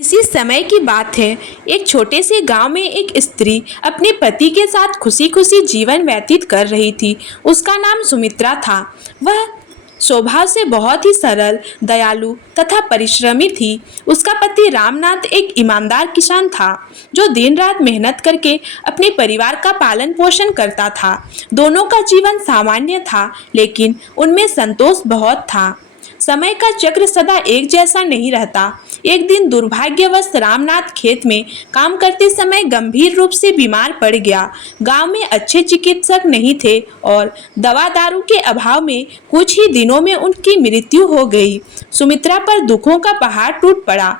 इसी समय की बात है। एक छोटे से गांव में एक स्त्री अपने पति के साथ खुशी खुशी जीवन व्यतीत कर रही थी। उसका नाम सुमित्रा था। वह स्वभाव से बहुत ही सरल, दयालु तथा परिश्रमी थी। उसका पति रामनाथ एक ईमानदार किसान था जो दिन रात मेहनत करके अपने परिवार का पालन पोषण करता था। दोनों का जीवन सामान्य था, लेकिन उनमें संतोष बहुत था। समय का चक्र सदा एक जैसा नहीं रहता। एक दिन दुर्भाग्यवश रामनाथ खेत में काम करते समय गंभीर रूप से बीमार पड़ गया। गांव में अच्छे चिकित्सक नहीं थे और दवा दारू के अभाव में कुछ ही दिनों में उनकी मृत्यु हो गई। सुमित्रा पर दुखों का पहाड़ टूट पड़ा।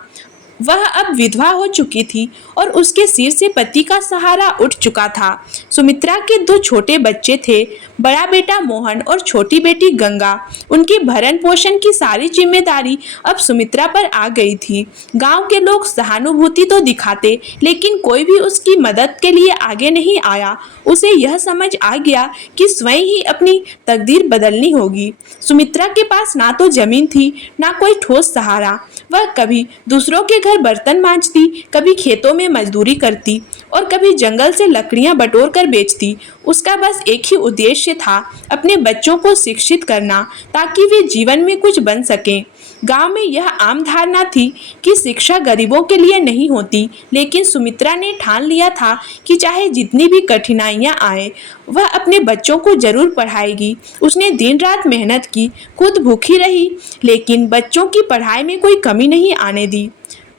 वह अब विधवा हो चुकी थी और उसके सिर से पति का सहारा उठ चुका था। सुमित्रा के दो छोटे बच्चे थे, बड़ा बेटा मोहन और छोटी बेटी गंगा। उनके भरण पोषण की सारी जिम्मेदारी अब सुमित्रा पर आ गई थी। गांव के लोग सहानुभूति तो दिखाते, लेकिन कोई भी उसकी मदद के लिए आगे नहीं आया। उसे यह समझ आ गया कि स्वयं ही अपनी तकदीर बदलनी होगी। सुमित्रा के पास ना तो जमीन थी, ना कोई ठोस सहारा। वह कभी दूसरों के घर बर्तन मांजती, कभी खेतों में मजदूरी करती और कभी जंगल से लकड़ियां बटोर कर बेचती। उसका बस एक ही उद्देश्य था, अपने बच्चों को शिक्षित करना ताकि वे जीवन में कुछ बन सकें। गांव में यह आम धारणा थी कि शिक्षा गरीबों के लिए नहीं होती, लेकिन सुमित्रा ने ठान लिया था कि चाहे जितनी भी कठिनाइयां आए, वह अपने बच्चों को जरूर पढ़ाएगी। उसने दिन रात मेहनत की, खुद भूखी रही, लेकिन बच्चों की पढ़ाई में कोई कमी नहीं आने दी।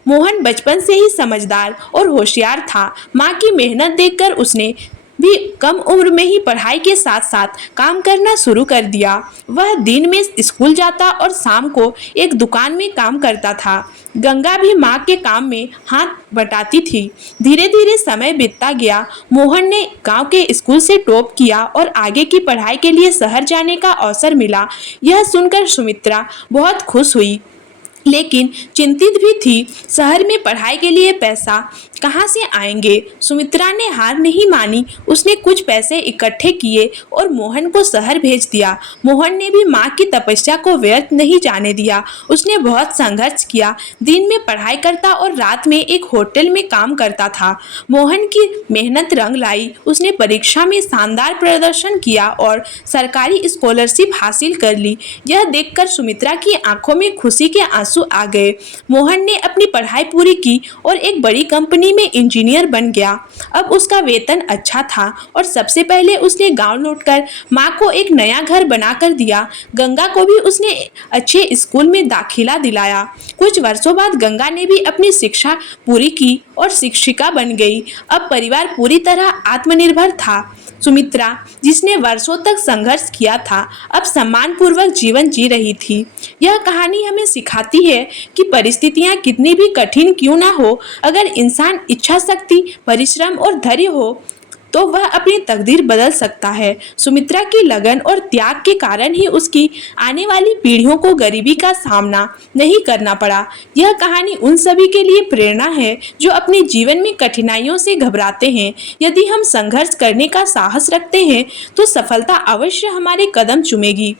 मोहन बचपन से ही समझदार और होशियार था। माँ की मेहनत देखकर उसने भी कम उम्र में ही पढ़ाई के साथ साथ काम करना शुरू कर दिया। वह दिन में स्कूल जाता और शाम को एक दुकान में काम करता था। गंगा भी माँ के काम में हाथ बटाती थी। धीरे धीरे समय बीतता गया। मोहन ने गांव के स्कूल से टॉप किया और आगे की पढ़ाई के लिए शहर जाने का अवसर मिला। यह सुनकर सुमित्रा बहुत खुश हुई, लेकिन चिंतित भी थी। शहर में पढ़ाई के लिए पैसा कहाँ से आएंगे? सुमित्रा ने हार नहीं मानी। उसने कुछ पैसे इकट्ठे किए और मोहन को शहर भेज दिया। मोहन ने भी माँ की तपस्या को व्यर्थ नहीं जाने दिया। उसने बहुत संघर्ष किया, दिन में पढ़ाई करता और रात में एक होटल में काम करता था। मोहन की मेहनत रंग लाई। उसने परीक्षा में शानदार प्रदर्शन किया और सरकारी स्कॉलरशिप हासिल कर ली। यह देखकर सुमित्रा की आंखों में खुशी के आंसू आ गए। मोहन ने अपनी पढ़ाई पूरी की और एक बड़ी कंपनी में इंजीनियर बन गया। अब उसका वेतन अच्छा था और सबसे पहले उसने गांव लौटकर माँ को एक नया घर बनाकर दिया। गंगा को भी उसने अच्छे स्कूल में दाखिला दिलाया। कुछ वर्षों बाद गंगा ने भी अपनी शिक्षा पूरी की और शिक्षिका बन गई। अब परिवार पूरी तरह आत्मनिर्भर था। सुमित्रा, जिसने वर्षों तक संघर्ष किया था, अब सम्मानपूर्वक जीवन जी रही थी। यह कहानी हमें सिखाती है कि परिस्थितियां कितनी भी कठिन क्यों ना हो, अगर इंसान इच्छा शक्ति, परिश्रम और धैर्य हो तो वह अपनी तकदीर बदल सकता है। सुमित्रा की लगन और त्याग के कारण ही उसकी आने वाली पीढ़ियों को गरीबी का सामना नहीं करना पड़ा। यह कहानी उन सभी के लिए प्रेरणा है जो अपने जीवन में कठिनाइयों से घबराते हैं। यदि हम संघर्ष करने का साहस रखते हैं तो सफलता अवश्य हमारे कदम चूमेगी।